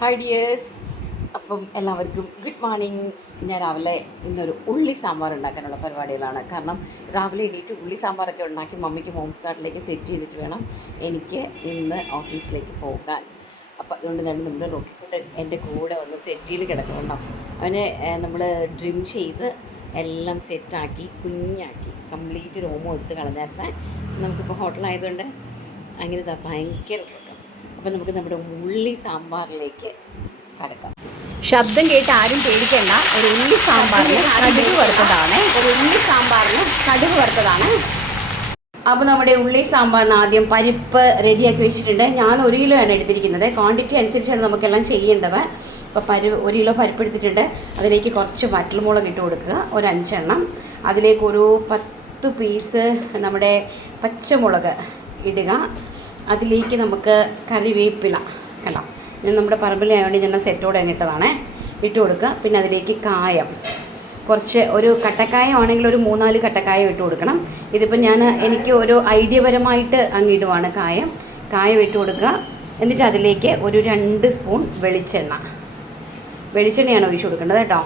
Hi dears. അപ്പം എല്ലാവർക്കും good morning. ഞാൻ രാവിലെ ഇന്നൊരു ഉള്ളി സാമ്പാർ ഉണ്ടാക്കാനുള്ള പരിപാടികളാണ്. കാരണം രാവിലെ എണീറ്റ് ഉള്ളി സാമ്പാറൊക്കെ ഉണ്ടാക്കി മമ്മിക്ക് ഹോംസ് ഗാർഡിലേക്ക് സെറ്റ് ചെയ്തിട്ട് വേണം എനിക്ക് ഇന്ന് ഓഫീസിലേക്ക് പോകാൻ. അപ്പം അതുകൊണ്ട് ഞാൻ നമ്മുടെ റോക്കിക്കൂട്ടൻ എൻ്റെ കൂടെ ഒന്ന് സെറ്റ് ചെയ്ത് കിടക്കണം. അവനെ നമ്മൾ ഡ്രിം ചെയ്ത് എല്ലാം സെറ്റാക്കി കുഞ്ഞാക്കി കംപ്ലീറ്റ് രോമം എടുത്ത് കളഞ്ഞായിരുന്നേ. നമുക്കിപ്പോൾ ഹോട്ടലായതുകൊണ്ട് അങ്ങനെ ഭയങ്കര. അപ്പം നമുക്ക് നമ്മുടെ ഉള്ളി സാമ്പാറിലേക്ക് കടക്കാം. ശബ്ദം കേട്ട് ആരും പേടിക്കണ്ട. ഒരു ഉള്ളി സാമ്പാറിന് കടുക് വറുത്തതാണ്. അപ്പോൾ നമ്മുടെ ഉള്ളി സാമ്പാറിന് ആദ്യം പരിപ്പ് റെഡിയാക്കി വെച്ചിട്ടുണ്ട്. ഞാൻ 1 കിലോ ആണ് എടുത്തിരിക്കുന്നത്. ക്വാണ്ടിറ്റി അനുസരിച്ചാണ് നമുക്കെല്ലാം ചെയ്യേണ്ടത്. അപ്പോൾ 1 കിലോ പരിപ്പ് എടുത്തിട്ടുണ്ട്. അതിലേക്ക് കുറച്ച് വറ്റൽമുളക് ഇട്ട് കൊടുക്കുക, ഒരു 5 എണ്ണം. അതിലേക്ക് ഒരു 10 പീസ് നമ്മുടെ പച്ചമുളക് ഇടുക. അതിലേക്ക് നമുക്ക് കറിവേപ്പില കണ്ടോ, ഇത് നമ്മുടെ പറമ്പിലായതുകൊണ്ട് ഞാൻ സെറ്റോടെ അങ്ങിട്ടതാണ്, ഇട്ട് കൊടുക്കുക. പിന്നെ അതിലേക്ക് കായം കുറച്ച്, ഒരു കട്ടക്കായം ആണെങ്കിൽ ഒരു 3-4 കട്ടക്കായം ഇട്ട് കൊടുക്കണം. ഇതിപ്പോൾ എനിക്ക് ഒരു ഐഡിയപരമായിട്ട് അങ്ങിടുവാണ്. കായം ഇട്ട് കൊടുക്കുക. എന്നിട്ട് അതിലേക്ക് ഒരു 2 സ്പൂൺ വെളിച്ചെണ്ണയാണ് ഒഴിച്ചു കൊടുക്കേണ്ടത് കേട്ടോ.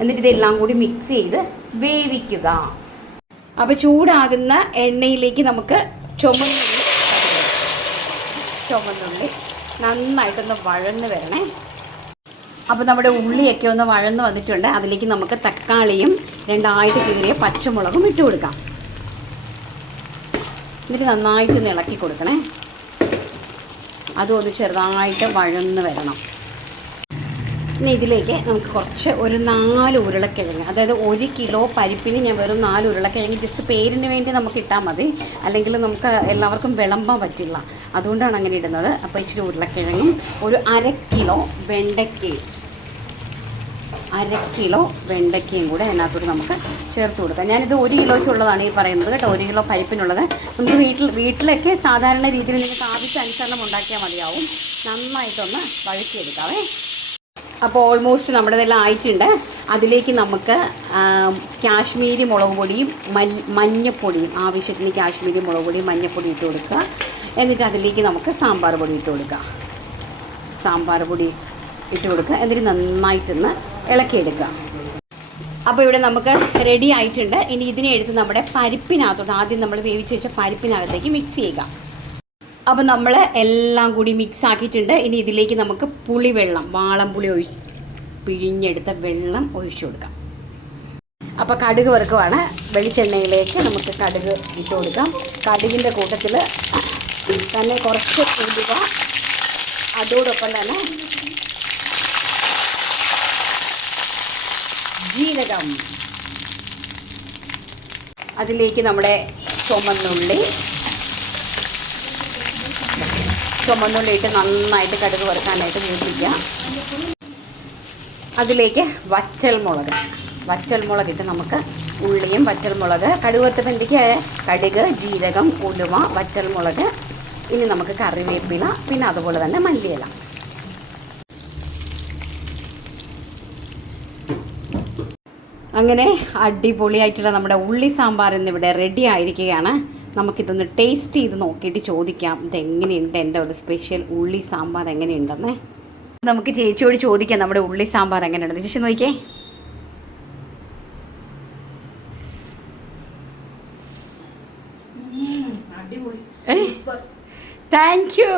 എന്നിട്ട് ഇതെല്ലാം കൂടി മിക്സ് ചെയ്ത് വേവിക്കുക. അപ്പോൾ ചൂടാകുന്ന എണ്ണയിലേക്ക് നമുക്ക് ചുമന്നുള്ളി നന്നായിട്ടൊന്ന് വഴന്ന് വരണേ. അപ്പോൾ നമ്മുടെ ഉള്ളിയൊക്കെ ഒന്ന് വഴന്ന് വന്നിട്ടുണ്ട്. അതിലേക്ക് നമുക്ക് തക്കാളിയും 2 കീറിയ പച്ചമുളകും ഇട്ട് കൊടുക്കാം. എന്നിട്ട് നന്നായിട്ട് ഇളക്കി കൊടുക്കണേ. അതും ഒന്ന് ചെറുതായിട്ട് വഴന്ന് വരണം. പിന്നെ ഇതിലേക്ക് നമുക്ക് കുറച്ച് ഒരു 4 ഉരുളക്കിഴങ്ങ്, അതായത് 1 കിലോ പരിപ്പിന് ഞാൻ വെറും 4 ഉരുളക്കിഴങ്ങ് ജസ്റ്റ് പേരിന് വേണ്ടി നമുക്ക് ഇട്ടാൽ മതി, അല്ലെങ്കിൽ നമുക്ക് എല്ലാവർക്കും വിളമ്പാൻ പറ്റില്ല, അതുകൊണ്ടാണ് അങ്ങനെ ഇടുന്നത്. അപ്പോൾ ഇച്ചിരി ഉരുളക്കിഴങ്ങും ഒരു 1/2 കിലോ വെണ്ടയ്ക്കയും കൂടെ അതിനകത്തോട്ട് നമുക്ക് ചേർത്ത് കൊടുക്കാം. ഞാനിത് 1 കിലോയ്ക്കുള്ളതാണ് ഈ പറയുന്നത് കേട്ടോ, 1 കിലോ പരിപ്പിനുള്ളത്. നമുക്ക് വീട്ടിലൊക്കെ സാധാരണ രീതിയിൽ നിങ്ങൾക്ക് ആവശ്യാനുസരണം ഉണ്ടാക്കിയാൽ മതിയാവും. നന്നായിട്ടൊന്ന് വഴറ്റിയെടുക്കാവേ. അപ്പോൾ ഓൾമോസ്റ്റ് നമ്മുടെ ഇതെല്ലാം ആയിട്ടുണ്ട്. അതിലേക്ക് നമുക്ക് കാശ്മീരി മുളക് പൊടിയും മഞ്ഞപ്പൊടിയും, ആവശ്യത്തിന് കാശ്മീരി മുളക് പൊടിയും മഞ്ഞപ്പൊടി ഇട്ട് കൊടുക്കുക. എന്നിട്ട് അതിലേക്ക് നമുക്ക് സാമ്പാർ പൊടി ഇട്ട് കൊടുക്കുക. എന്നിട്ട് നന്നായിട്ടൊന്ന് ഇളക്കിയെടുക്കുക. അപ്പോൾ ഇവിടെ നമുക്ക് റെഡി ആയിട്ടുണ്ട്. ഇനി ഇതിനെ എടുത്ത് നമ്മുടെ പരിപ്പിനകത്തോട്ട്, ആദ്യം നമ്മൾ വേവിച്ച് വെച്ച പരിപ്പിനകത്തേക്ക് മിക്സ് ചെയ്യുക. അപ്പോൾ നമ്മൾ എല്ലാം കൂടി മിക്സ് ആക്കിയിട്ടുണ്ട്. ഇനി ഇതിലേക്ക് നമുക്ക് പുളിവെള്ളം, വാളംപുളി പിഴിഞ്ഞെടുത്ത വെള്ളം ഒഴിച്ചു കൊടുക്കാം. അപ്പോൾ കടുക് വറുക്കുവാണ്. വെളിച്ചെണ്ണയിലേക്ക് നമുക്ക് കടുക് ഇട്ട് കൊടുക്കാം. കടുകിൻ്റെ കൂട്ടത്തിൽ തന്നെ കുറച്ച് ഉലുവ, അതോടൊപ്പം തന്നെ ജീരകം, അതിലേക്ക് നമ്മുടെ ചുമന്നുള്ളി ഇട്ട് നന്നായിട്ട് കടുക് വറുക്കാനായിട്ട് മൂപ്പിക്കുക. അതിലേക്ക് വറ്റൽമുളക് ഇട്ട് നമുക്ക് ഉള്ളിയും വറ്റൽമുളക്, കടുക് വറുത്തപ്പന്തിക്ക് കടുക്, ജീരകം, ഉലുവ, വറ്റൽമുളക്, ഇനി നമുക്ക് കറിവേപ്പില, പിന്നെ അതുപോലെ തന്നെ മല്ലിയില. അങ്ങനെ അടിപൊളിയായിട്ടുള്ള നമ്മുടെ ഉള്ളി സാമ്പാർ ഇന്നിവിടെ റെഡി ആയിരിക്കുകയാണ്. നമുക്കിതൊന്ന് ടേസ്റ്റ് ചെയ്ത് നോക്കിയിട്ട് ചോദിക്കാം ഇതെങ്ങനെയുണ്ട്, എൻ്റെ ഒരു സ്പെഷ്യൽ ഉള്ളി സാമ്പാർ എങ്ങനെയുണ്ടെന്ന്. നമുക്ക് ചേച്ചിയോട് ചോദിക്കാം നമ്മുടെ ഉള്ളി സാമ്പാർ എങ്ങനെയുണ്ടെന്ന്. ചേച്ചി നോക്കിയേ. Thank you.